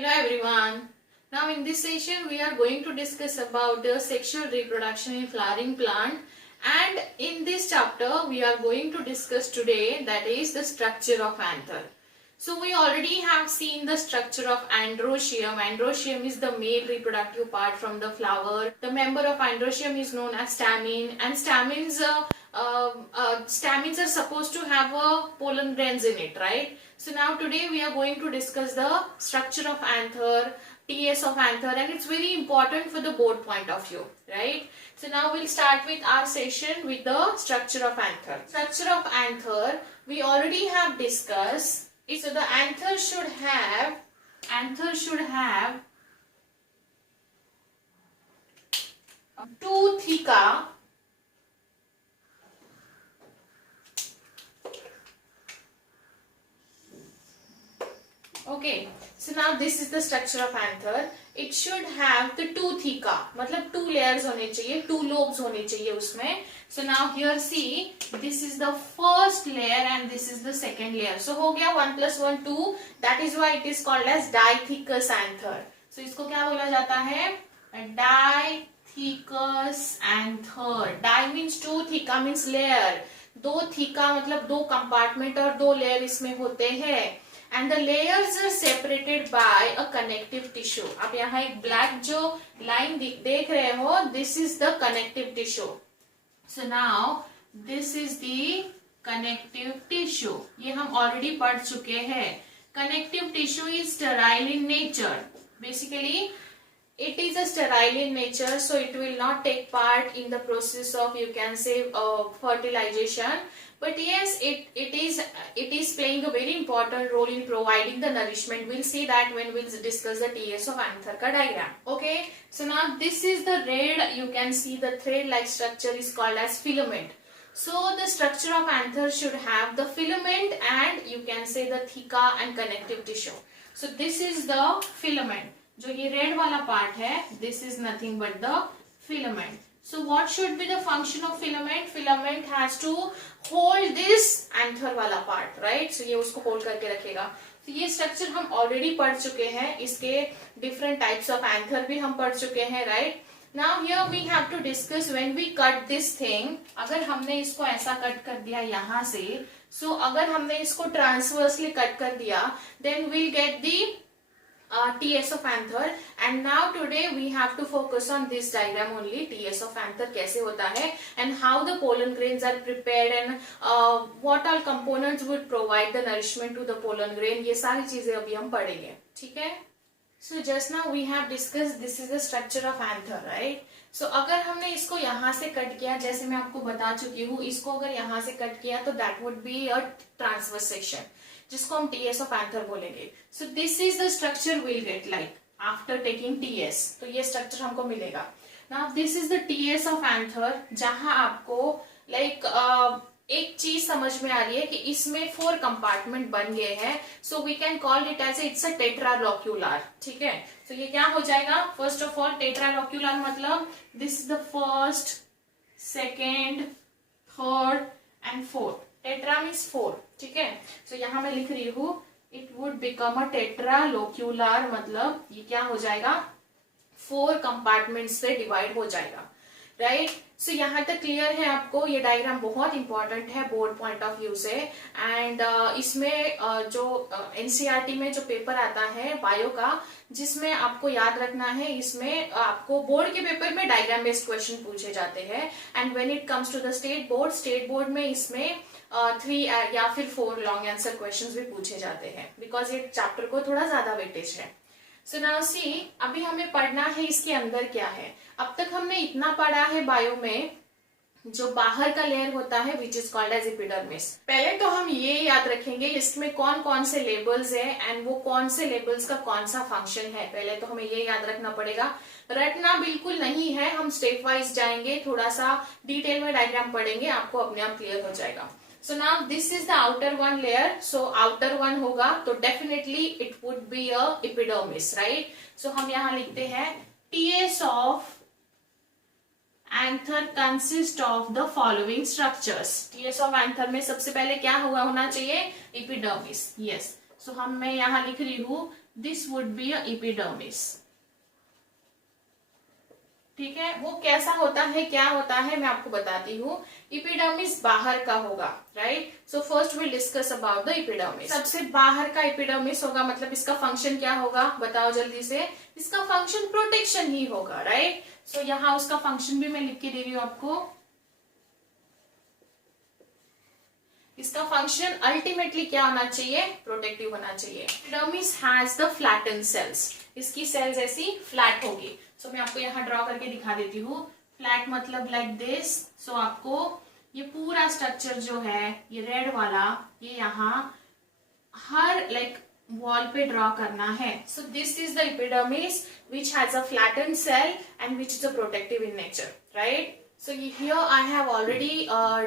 Hello everyone. Now in this session we are going to discuss about the sexual reproduction in flowering plant, and in this chapter we are going to discuss today, that is the structure of anther. So we already have seen the structure of androecium. Androecium is the male reproductive part from the flower. The member of androecium is known as stamen, and stamens are supposed to have pollen grains in it, right? So now today we are going to discuss the structure of anther, TS of anther, and it's very important for the board point of view, right? So now we'll start with our session with the structure of anther. Structure of anther we already have discussed. So the anther should have two theca Okay, so now this is the structure of anther. It should have the two theca, मतलब two layers होने चाहिए, two lobes होने चाहिए उसमें. So now here see, this is the first layer and this is the second layer. So हो गया 1 + 1 2. That is why it is called as dithecous anther. So इसको क्या बोला जाता है? Dithecous anther. Di means two, theca means layer. दो theca मतलब दो compartment और दो layer इसमें होते हैं. And the layers are separated by a connective tissue. आप यहाँ एक black जो line देख रहे हो, this is the connective tissue. So now this is the connective tissue. ये हम already पढ़ चुके हैं. Connective tissue is sterile in nature. Basically, it is a sterile in nature, so it will not take part in the process of, you can say, fertilization. But yes, it is playing a very important role in providing the nourishment. We'll see that when we'll discuss the TS of anther ka diagram. Okay, so now this is the red. You can see the thread-like structure is called as filament. So the structure of anther should have the filament and you can say the theca and connective tissue. So this is the filament. जो ये red वाला part है, this is nothing but the filament. So what should be the function of filament? Filament has to hold this anther वाला part, right? So ये उसको hold करके रखेगा. तो ये structure हम already पढ़ चुके हैं. इसके different types of anther भी हम पढ़ चुके हैं, right? Now here we have to discuss when we cut this thing. अगर हमने इसको ऐसा cut कर दिया यहाँ से, so अगर हमने इसको transversely cut कर दिया, then we'll get the TS of anther. And now today we have to focus on this diagram only. TS of anther कैसे होता है and how the pollen grains are prepared and what all components would provide the nourishment to the pollen grain. ये सारी चीजें अभी हम पढ़ेंगे, ठीक है? So just now we have discussed this is the structure of anther, right? So अगर हमने इसको यहाँ से कट किया, जैसे मैं आपको बता चुकी हूँ, इसको अगर यहाँ से कट किया तो that would be a transverse section, जिसको हम TS of anther बोलेंगे. So this is the structure we'll get like after taking TS. तो ये structure हमको मिलेगा. Now this is the TS of anther, जहाँ आपको like एक चीज समझ में आ रही है कि इसमें 4 कंपार्टमेंट बन गए हैं. So we can call it as it's a tetralocular. ठीक है? So ये क्या हो जाएगा? First of all, tetralocular मतलब this is the first, second, third and fourth. Tetra means 4. ठीक है? So यहाँ मैं लिख रही हूँ it would become a tetralocular, मतलब ये क्या हो जाएगा? 4 कंपार्टमेंट्स से डिवाइड हो जाएगा, राइट? सो यहाँ तक क्लियर है आपको? ये डायग्राम बहुत इंपॉर्टेंट है बोर्ड पॉइंट ऑफ व्यू से. एंड इसमें जो एनसीईआरटी में जो पेपर आता है बायो का, जिसमें आपको याद रखना है, इसमें आपको बोर्ड के पेपर में डायग्राम बेस्ड क्वेश्चन पूछे जाते हैं. And when it comes to the state board में इसमें 3 या फिर 4 लॉन्ग आंसर क्वेश्चंस भी पूछे जाते हैं, बिकॉज ये चैप्टर को थोड़ा ज्यादा वेटेज है. सो नाउ सी, अभी हमें पढ़ना है इसके अंदर क्या है. अब तक हमने इतना पढ़ा है बायो में, जो बाहर का लेयर होता है which is called as epidermis. पहले तो हम ये याद रखेंगे इसमें कौन कौन से लेबल्स है एंड वो कौन से लेबल्स का कौन सा फंक्शन है. पहले तो हमें ये याद रखना पड़ेगा. रटना बिल्कुल नहीं है, हम स्टेप वाइज जाएंगे, थोड़ा सा डिटेल में डायग्राम पढ़ेंगे, आपको अपने आप क्लियर हो जाएगा. So now this is the outer one layer. So outer one होगा तो definitely it would be a epidermis, right? So हम यहाँ लिखते हैं TS of anther consists of the following structures. TS of anther में सबसे पहले क्या हुआ होना चाहिए? Epidermis. Yes. So मैं यहाँ लिख रही हूँ this would be a epidermis. ठीक है, वो कैसा होता है, क्या होता है, मैं आपको बताती हूँ। एपिडर्मिस बाहर का होगा, right. So first will discuss about the epidermis. सबसे बाहर का एपिडर्मिस होगा, मतलब इसका फंक्शन क्या होगा, बताओ जल्दी से। इसका फंक्शन प्रोटेक्शन ही होगा, राइट। सो यहाँ उसका फंक्शन भी मैं लिख के दे रही हूँ आपको। इसका फंक्शन अल्टीमेटली क्या होना चाहिए, प्रोटेक्टिव होना चाहिए। Epidermis has the flattened cells, इसकी सेल्स ऐसी फ्लैट होगी। सो मैं आपको यहाँ ड्रॉ करके दिखा देती हूँ। फ्लैट मतलब लाइक दिस। सो आपको ये पूरा स्ट्रक्चर जो है, ये रेड वाला, ये यहाँ हर लाइक वॉल पे ड्रॉ करना है। So this is the epidermis which has a flattened cell and which is a protective in nature, right. So here I have already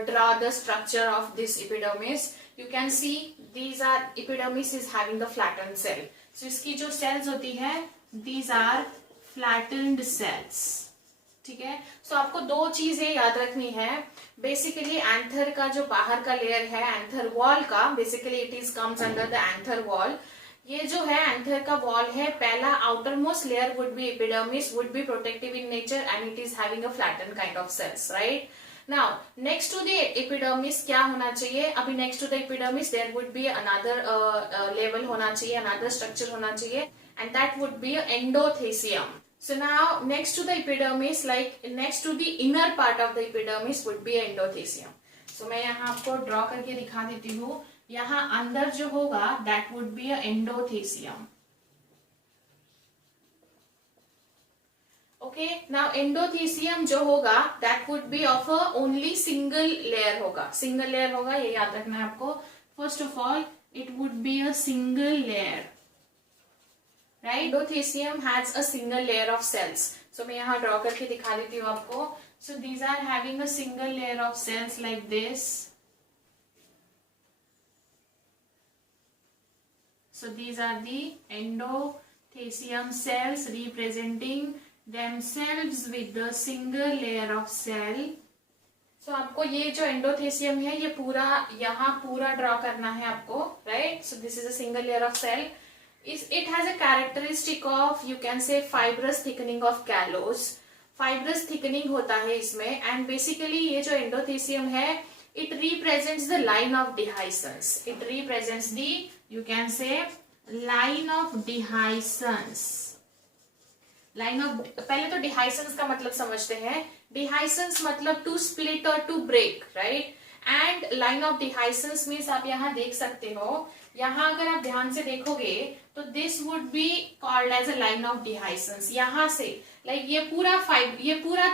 draw the structure of this epidermis. You can see these are epidermis is having the flattened cell. So इसकी जो cells होती है, these are flattened cells. ठीक है। So आपको दो चीजें याद रखनी है। बेसिकली एंथर का जो बाहर का लेयर है, एंथर वॉल का, basically it is comes under the anther wall. ये जो है एंथर का वॉल है, पहला outer most layer would be epidermis, would be protective in nature and it is having a flatten kind of cells, right. Now next to the epidermis क्या होना चाहिए, अभी next to the epidermis there would be another level होना चाहिए, another structure होना चाहिए, and that would B endothecium. So now next to the epidermis, like next to the inner part of the epidermis would be endothecium. So मैं यहाँ आपको draw करके दिखा देती हूँ। यहाँ अंदर जो होगा that would be a endothecium. Okay, now endothecium जो होगा that would be of a only single layer होगा, single layer होगा, ये याद रखना है आपको। First of all, it would be a single layer. Right? Endothecium has a single layer of cells. So मैं यहाँ ड्रॉ करके दिखा देती हूँ आपको. So these are having a single layer of cells like this. So these are the endothecium cells representing themselves with the single layer of cell. So आपको ये जो एंडोथेसियम है, ये पूरा यहाँ पूरा ड्रॉ करना है आपको, right? So this is a single layer of cell. It has a characteristic of, you can say, fibrous thickening of callus. Fibrous thickening होता है इसमें, and basically ये जो endothecium है, it represents the line of dehiscence. It represents the, you can say, line of dehiscence. Line of, पहले तो dehiscence का मतलब समझते हैं। Dehiscence मतलब to split or to break, right? And line of dehiscence means आप यहाँ देख सकते हो, यहाँ अगर आप ध्यान से देखोगे तो this would be called as a line of dehiscence. यहाँ से लाइक ये पूरा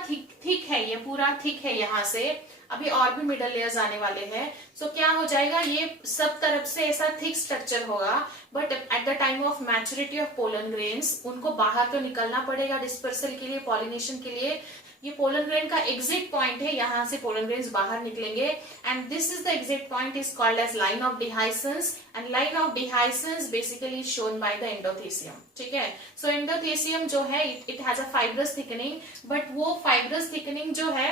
थिक है, ये पूरा थिक है यहाँ से, अभी और भी मिडल लेयर्स आने वाले हैं। सो क्या हो जाएगा, ये सब तरफ से ऐसा थिक स्ट्रक्चर होगा, but at the time of maturity of pollen grains उनको बाहर तो निकलना पड़ेगा डिस्पर्सल के लिए, पॉलिनेशन के लिए। ये पोलन ग्रेन का एग्जिट पॉइंट है, यहाँ से पोलन ग्रेन्स बाहर निकलेंगे, and this is the exit point is called as line of dehiscence, and line of dehiscence basically shown by the endothecium. ठीक है। सो एंडोथेसियम जो है it has a fibrous thickening, but वो fibrous thickening जो है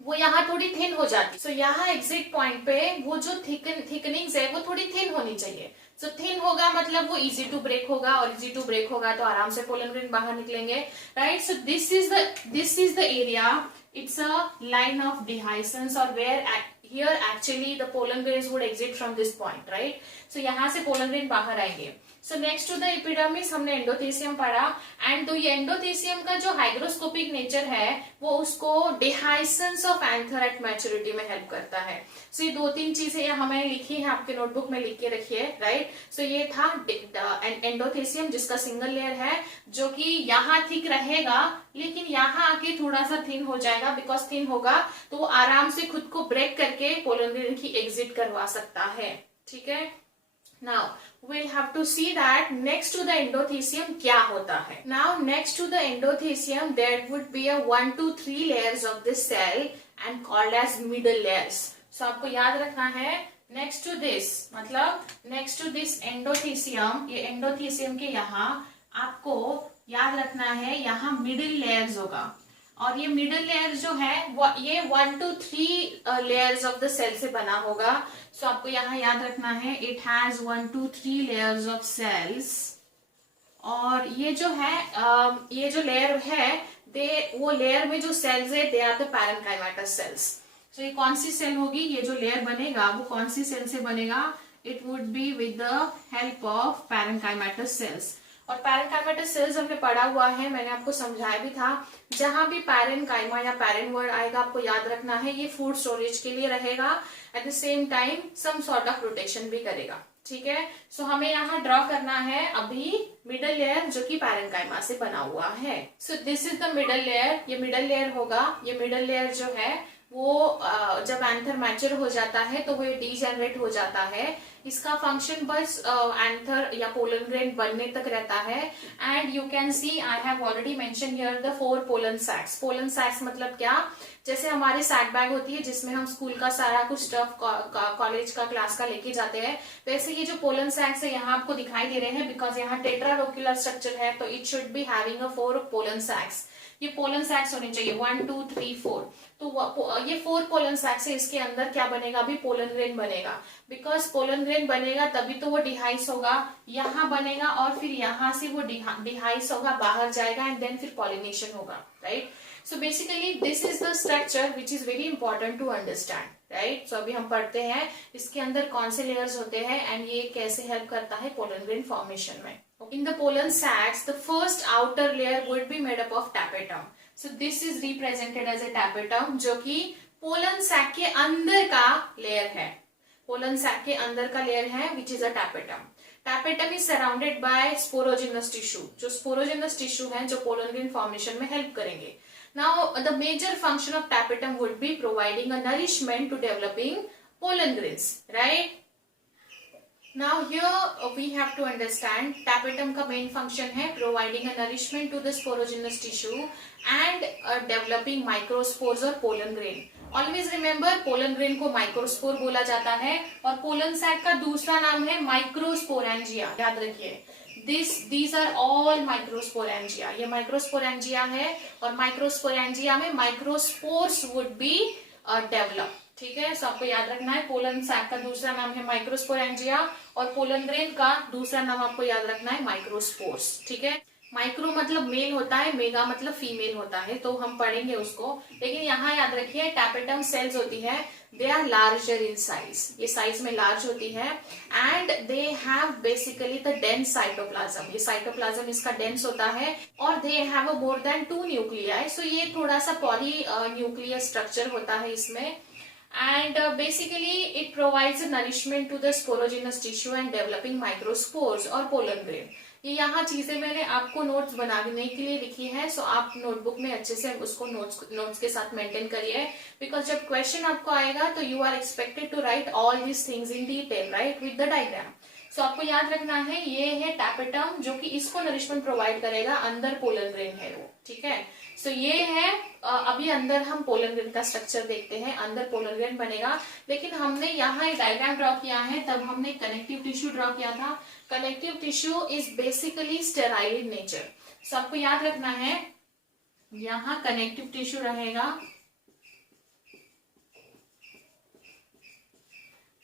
वो यहाँ थोड़ी थिन हो जाती। सो यहाँ एग्जिट पॉइंट पे वो जो थिकनिंग्स है वो थोड़ी थिन होनी चाहिए। सो थिन होगा मतलब वो इजी टू ब्रेक होगा, और इजी टू ब्रेक होगा तो आराम से पोलन ग्रेन बाहर निकलेंगे, right. So this is the area, it's a line of dehiscence, और where here actually the pollen grains would exit from this point, right? So यहाँ से pollen grain बाहर आएंगे। So next to the epidermis हमने endothecium पढ़ा, and तो ये endothecium का जो हाइग्रोस्कोपिक नेचर है वो उसको डिहाइसेंस ऑफ एंथर एट मैच्योरिटी में हेल्प करता है। सो ये दो तीन चीजें हमें लिखी है, आपके नोटबुक में लिख के रखिए, राइट। सो ये था एंडोथेसियम जिसका सिंगल लेयर है, जो कि यहाँ थिक रहेगा लेकिन यहाँ आके थोड़ा सा थिन हो जाएगा, बिकॉज थिन होगा तो वो आराम से खुद को ब्रेक करके पोलन ग्रेन की एग्जिट करवा सकता है। ठीक है। Now we'll have to see that next to the endothecium क्या होता है। Now next to the endothecium there would be a 1 to 3 layers of this cell and called as middle layers. So आपको याद रखना है next to this मतलब next to this endothecium, ये endothecium के यहाँ आपको याद रखना है यहाँ middle layers होगा, और ये मिडल लेयर जो है ये 1 to 3 layers of the cell से बना होगा। सो आपको यहाँ याद रखना है it has 1 to 3 layers of cells, और ये जो है ये जो लेयर है वो लेयर में जो सेल्स है they are the parenchymatous cells. तो ये कौन सी सेल होगी, ये जो लेयर बनेगा वो कौन सी सेल से बनेगा, it would be with the help of parenchymatous sales. और पैरेन्काइमेटस सेल्स हमने पढ़ा हुआ है, मैंने आपको समझाया भी था, जहां भी पैरेन्काइमा या पैरेन वर्ड आएगा आपको याद रखना है ये फूड स्टोरेज के लिए रहेगा, at the same time some sort of protection भी करेगा। ठीक है, सो हमें यहाँ ड्रॉ करना है अभी मिडल लेयर जो कि पैरेन्काइमा से बना हुआ है। So this is the middle layer, ये मिडल लेयर होगा। ये मिडल लेयर जो है वो जब एंथर मैच्योर हो जाता है तो वो डीजेनरेट हो जाता है। इसका फंक्शन बस एंथर या पोलन ग्रेन बनने तक रहता है। And you can see I have already mention here the 4 pollen sacs. Pollen sacs मतलब क्या, जैसे हमारे सैक बैग होती है जिसमें हम स्कूल का सारा कुछ स्टफ कॉलेज का क्लास का लेके जाते हैं, वैसे ये जो पोलन सैक्स है यहाँ आपको दिखाई दे रहे हैं बिकॉज यहाँ टेट्रारोक्युलर स्ट्रक्चर है, तो it should be having a 4 pollen sacs. ये पोलन सैक्स होने चाहिए 1 2 3 4। तो ये 4 पोलन सैक्स है, इसके अंदर क्या बनेगा, अभी पोलन ग्रेन बनेगा। बिकॉज पोलन ग्रेन बनेगा तभी तो वो डिहाइस होगा, यहाँ बनेगा और फिर यहाँ से वो डिहाइस होगा, बाहर जाएगा एंड देन फिर पॉलिनेशन होगा, right. So basically this is the structure which is very important to understand, right. So अभी हम पढ़ते हैं इसके अंदर कौन से लेयर्स होते हैं एंड ये कैसे हेल्प करता है पोलन ग्रेन फॉर्मेशन में। In the pollen sacs, the first outer layer would be made up of tapetum. So this is represented as a tapetum, जो कि पोलन सैक के अंदर का लेयर है। पोलन सैक के अंदर का लेयर है which is a tapetum. Tapetum is surrounded by sporogenous tissue. जो sporogenous tissue है जो pollen grain formation में help करेंगे। Now the major function of tapetum would be providing a nourishment to developing pollen grains, right? Now here we have to understand tapetum का main function है providing a nourishment to the sporogenous tissue and developing microspores और pollen grain. Always remember pollen grain को microspore बोला जाता है और pollen sac का दूसरा नाम है microsporangia, याद रखिए। These are all microsporangia. ये microsporangia है और microsporangia में microspores would be developed. ठीक है, सो आपको याद रखना है पोलन सैक का दूसरा नाम है माइक्रोस्पोरेंजिया और पोलन ग्रेन का दूसरा नाम आपको याद रखना है माइक्रोस्पोर्स। ठीक है, माइक्रो मतलब मेल होता है, मेगा मतलब फीमेल होता है, तो हम पढ़ेंगे उसको। लेकिन यहाँ याद रखिए टैपेटम सेल्स होती है, they are larger in size, ये साइज में लार्ज होती है and they have basically the dense cytoplasm. ये साइटोप्लाज्म इसका डेंस होता है और they have a more than 2 nuclei. So ये थोड़ा सा पॉली न्यूक्लियर स्ट्रक्चर होता है इसमें। And basically it provides a nourishment to the sporogenous tissue and developing microspores और pollen grain। ये यहाँ चीजें मैंने आपको नोट्स बनाने के लिए लिखी है, सो आप नोटबुक में अच्छे से उसको नोट्स के साथ मेंटेन करिए, बिकॉज जब क्वेश्चन आपको आएगा तो you are expected to write all these things in detail, right, with the diagram. So आपको याद रखना है ये है टैपेटम जो कि इसको नरिशमेंट प्रोवाइड करेगा, अंदर पोलन ग्रेन है वो। ठीक है, सो ये है अभी अंदर हम पोलन ग्रेन का स्ट्रक्चर देखते हैं, अंदर पोलन ग्रेन बनेगा। लेकिन हमने यहाँ एक डायग्राम ड्रॉ किया है, तब हमने कनेक्टिव टिश्यू ड्रॉ किया था। Connective tissue is basically sterile in nature. So आपको याद रखना है यहाँ कनेक्टिव टिश्यू रहेगा।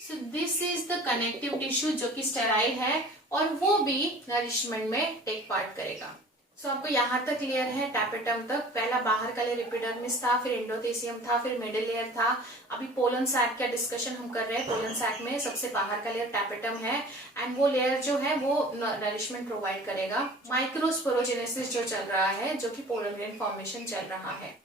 So this is the connective tissue जो कि स्टेराइल है और वो भी नरिशमेंट में टेक पार्ट करेगा। सो आपको यहाँ तक क्लियर है टैपेटम तक। पहला बाहर का लेयर एपिडर्मिस था, फिर एंडोथेसियम था, फिर मिडिल लेयर था। अभी पोलन सैक का डिस्कशन हम कर रहे हैं। पोलन सैक में सबसे बाहर का लेयर टैपेटम है एंड वो लेयर जो है वो नरिशमेंट प्रोवाइड करेगा। माइक्रोस्पोरोजेनेसिस जो चल रहा है, जो कि पोलन ग्रेन फॉर्मेशन चल रहा है।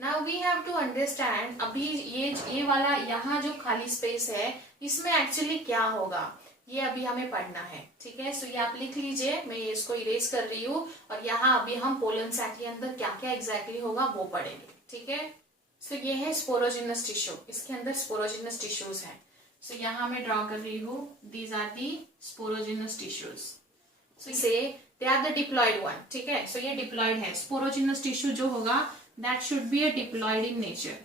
Now we have to understand अभी ये वाला यहाँ जो खाली स्पेस है इसमें एक्चुअली क्या होगा, ये अभी हमें पढ़ना है। ठीक है, सो ये आप लिख लीजिए, मैं इसको इरेज कर रही हूँ और यहाँ अभी हम पोलन सैक के अंदर क्या क्या एग्जैक्टली होगा वो पढ़ेंगे। ठीक है, सो ये है स्पोरोजिनस टिश्यू, इसके अंदर स्पोरोजिनस टिश्यूज हैं। सो यहाँ मैं ड्रॉ कर रही हूँ, these are the sporogenous tissues. So say they are the diploid one. ठीक है, सो ये डिप्लॉयड है। स्पोरोजिनस टिश्यू जो होगा that should be a diploid in nature,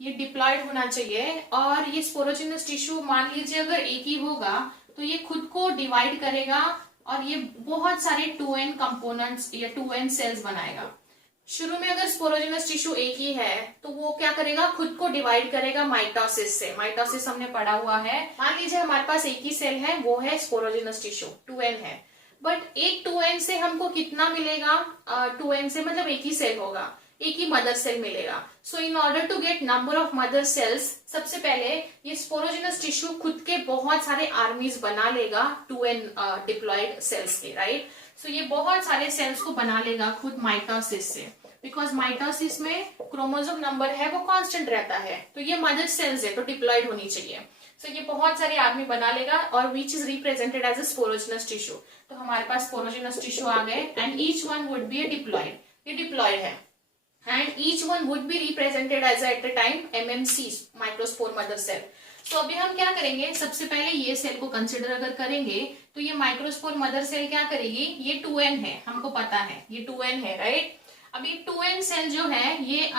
ये डिप्लॉयड होना चाहिए। और ये स्पोरोजिनस टिश्यू मान लीजिए अगर एक ही होगा तो ये खुद को डिवाइड करेगा और ये बहुत सारे 2n कंपोनेंट्स या 2n सेल्स बनाएगा। शुरू में अगर स्पोरोजिनस टिश्यू एक ही है तो वो क्या करेगा, खुद को डिवाइड करेगा माइटोसिस से। माइटोसिस हमने पढ़ा हुआ है। मान लीजिए हमारे पास एक ही सेल है, वो है स्पोरोजिनस टिश्यू, 2n है। बट एक 2n से हमको कितना मिलेगा? 2n से मतलब एक ही सेल होगा, एक ही मदर सेल मिलेगा. So in order to get number of mother cells, सबसे पहले ये स्पोरोजिनस टिश्यू खुद के बहुत सारे आर्मीज बना लेगा 2n डिप्लॉयड सेल्स के, राइट. सो ये बहुत सारे सेल्स को बना लेगा खुद माइटोसिस से, बिकॉज माइटोसिस में क्रोमोसोम नंबर है वो कांस्टेंट रहता है, तो ये मदर सेल्स है तो डिप्लॉयड होनी चाहिए. सो ये बहुत सारे आर्मी बना लेगा और which is represented as a sporogenous tissue. तो हमारे पास स्पोरोजिनस टिश्यू आ गए and each one would be a diploid, ये डिप्लॉयड है. And each one would be represented as at the time MMC, microspore mother cell. तो अभी हम क्या करेंगे, सबसे पहले ये सेल को कंसिडर अगर करेंगे तो ये माइक्रोस्पोर मदर सेल क्या करेगी, ये 2n है, हमको पता है ये 2n है, राइट. अभी 2n सेल जो है ये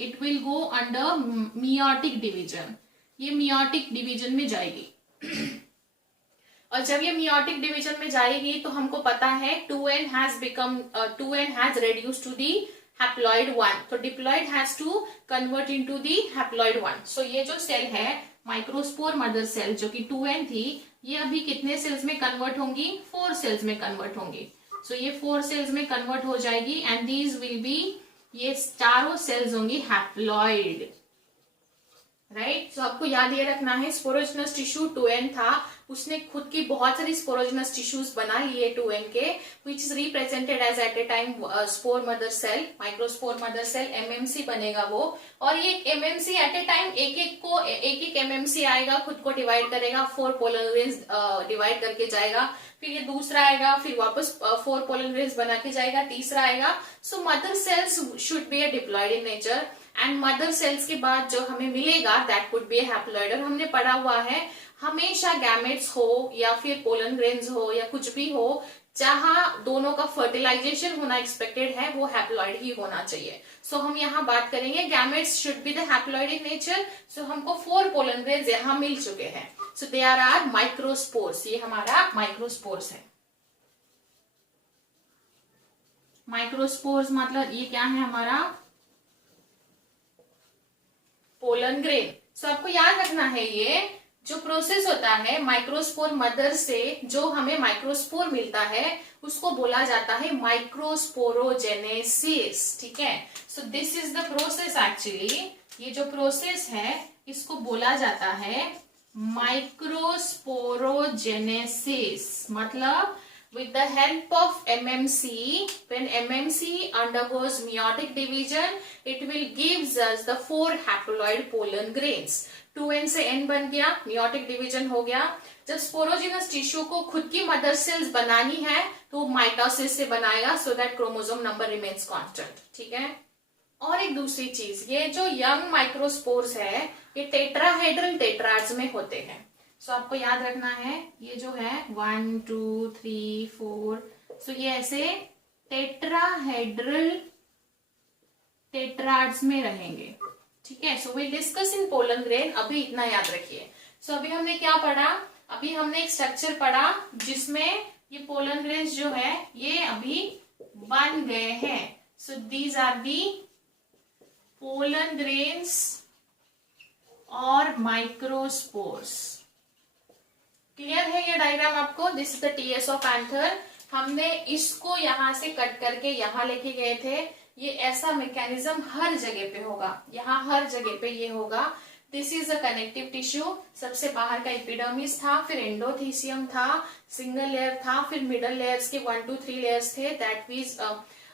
it will go under meiotic division, ये मियोटिक डिवीजन में जाएगी. और जब ये मियोटिक डिवीजन में जाएगी तो हमको पता है 2n has reduced to the haploid 1, तो diploid has to convert into the haploid 1. So ये जो सेल है माइक्रोस्पोर मदर सेल जो कि 2n थी, ये अभी कितने सेल्स में कन्वर्ट होंगी, 4 सेल्स में कन्वर्ट होंगी. सो ये 4 सेल्स में कन्वर्ट हो जाएगी एंड दीज विल बी, ये चारों सेल्स होंगी हैप्लॉयड, राइट. सो आपको याद ये रखना है स्पोरोजिनस टिश्यू 2n था, उसने खुद की बहुत सारी स्पोरोजिनस टिश्यूज बना लिए 2n के, which is represented as at a time spore mother cell, microspore mother cell, MMC बनेगा वो. और ये एमएमसी एट ए टाइम एक एमएमसी आएगा, खुद को डिवाइड करेगा, 4 पोलर रिंग्स डिवाइड करके जाएगा, फिर ये दूसरा आएगा, फिर वापस 4 पोलर रिंग्स बना के जाएगा, तीसरा आएगा. So mother cells should be a diploid in nature and mother cells के बाद जो हमें मिलेगा दैट वुड बी हैप्लॉयड. और हमने पढ़ा हुआ है हमेशा गैमेट्स हो या फिर पोलन ग्रेन्स हो या कुछ भी हो, जहां दोनों का फर्टिलाइजेशन होना एक्सपेक्टेड है वो हैप्लॉयड ही होना चाहिए. सो हम यहाँ बात करेंगे gametes should be the haploid in nature. So हमको 4 पोलन ग्रेन्स यहाँ मिल चुके हैं. सो दे आर माइक्रोस्पोर्स, ये हमारा माइक्रोस्पोर्स है. माइक्रोस्पोर्स मतलब ये क्या है हमारा पोलन ग्रेन. सो आपको याद रखना है ये जो प्रोसेस होता है माइक्रोस्पोर मदर से जो हमें माइक्रोस्पोर मिलता है उसको बोला जाता है माइक्रोस्पोरोजेनेसिस, ठीक है. So this is the process actually, ये जो प्रोसेस है इसको बोला जाता है माइक्रोस्पोरोजेनेसिस. मतलब with the help of MMC, when MMC undergoes meiotic division, it will gives us the 4 haploid pollen grains. 2n से n बन गया, meiotic division हो गया. जब स्पोरोजिनस टिश्यू को खुद की मदर सेल्स बनानी है तो माइटोसिस से बनाएगा so that chromosome number remains constant, ठीक है. और एक दूसरी चीज, ये जो यंग माइक्रोस्पोर्स है ये टेट्राहेड्रल टेट्राड्स में होते हैं. सो आपको याद रखना है ये जो है 1 2 3 4, सो ये ऐसे टेट्राहेड्रल टेट्राड्स में रहेंगे, ठीक है. So will discuss in pollen grain, अभी इतना याद रखिए. सो अभी हमने क्या पढ़ा, अभी हमने एक स्ट्रक्चर पढ़ा जिसमें ये पोलन ग्रेन्स जो है ये अभी बन गए हैं. So these are the pollen grains और माइक्रोस्पोर्स. क्लियर है ये डायग्राम आपको. This is the TS of anther. हमने इसको यहां से कट करके यहां लेके गए थे. ये ऐसा मैकेनिज्म हर जगह पे होगा, यहाँ हर जगह पे ये होगा. This is a connective tissue. सबसे बाहर का एपिडर्मिस था, फिर एंडोथीसियम था, सिंगल लेयर था, फिर मिडल लेयर्स के 1 2 3 लेयर्स थे. दैट मीन्स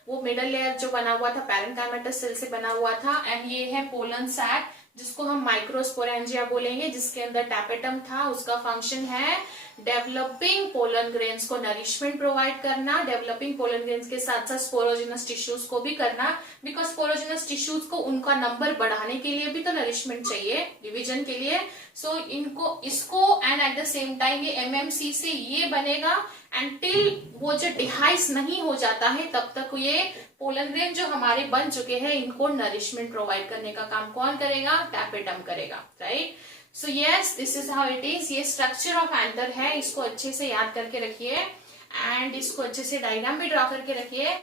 वो मिडल लेयर जो बना हुआ था पैरेन्काइमेटस सेल से बना हुआ था. एंड ये है पोलन सैक जिसको हम माइक्रोस्पोरेंजिया बोलेंगे, जिसके अंदर टैपेटम था. उसका फंक्शन है डेवलपिंग पोलन ग्रेन्स को नरिशमेंट प्रोवाइड करना, डेवलपिंग पोलन ग्रेन्स के साथ साथ स्पोरोजिनस टिश्यूज को भी करना, बिकॉज स्पोरोजिनस टिश्यूज को उनका नंबर बढ़ाने के लिए भी तो नरिशमेंट चाहिए डिवीजन के लिए. सो इसको and eight the same time ये एमएमसी से ये बनेगा एंड टिल वो जो डिहाइस नहीं हो जाता है तब तक ये पोलन ग्रेन जो हमारे बन चुके हैं इनको नरिशमेंट प्रोवाइड करने का काम कौन करेगा, टैपेटम करेगा, right. So yes, this is how it is. ये स्ट्रक्चर ऑफ एंथर है, इसको अच्छे से याद करके रखिए एंड इसको अच्छे से डायग्राम भी ड्रॉ करके रखिए.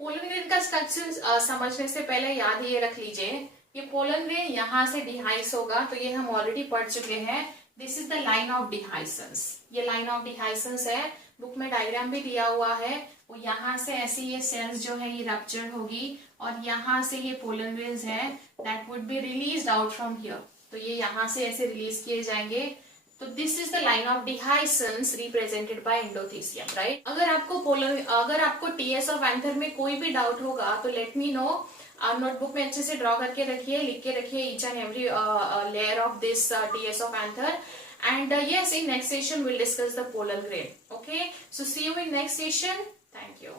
पोलन ग्रेन का स्ट्रक्चर समझने से पहले याद ये रख लीजिए, ये पोलन ग्रेन यहाँ से डिहाइस होगा, तो ये हम ऑलरेडी पढ़ चुके हैं. This is the line of dehiscence. ये लाइन ऑफ डिहाइसेंस है. बुक में डायग्राम भी दिया हुआ है। वो यहाँ से ऐसे ये सेल्स जो है ये रप्चर्ड होगी और यहाँ से ये पोलन ग्रेन्स है that would be release out from here. तो ये यहाँ से ऐसे रिलीज किए जाएंगे। तो this is the line of dehiscence represented by endothecium, right. अगर आपको टीएस ऑफ एंथर में कोई भी डाउट होगा तो लेट मी नो। नोटबुक में अच्छे से ड्रॉ करके रखिए, लिख के रखिए each and every layer of this TS of anther. And yes, in next session we'll discuss the pollen grain. Okay, so see you in next session. Thank you.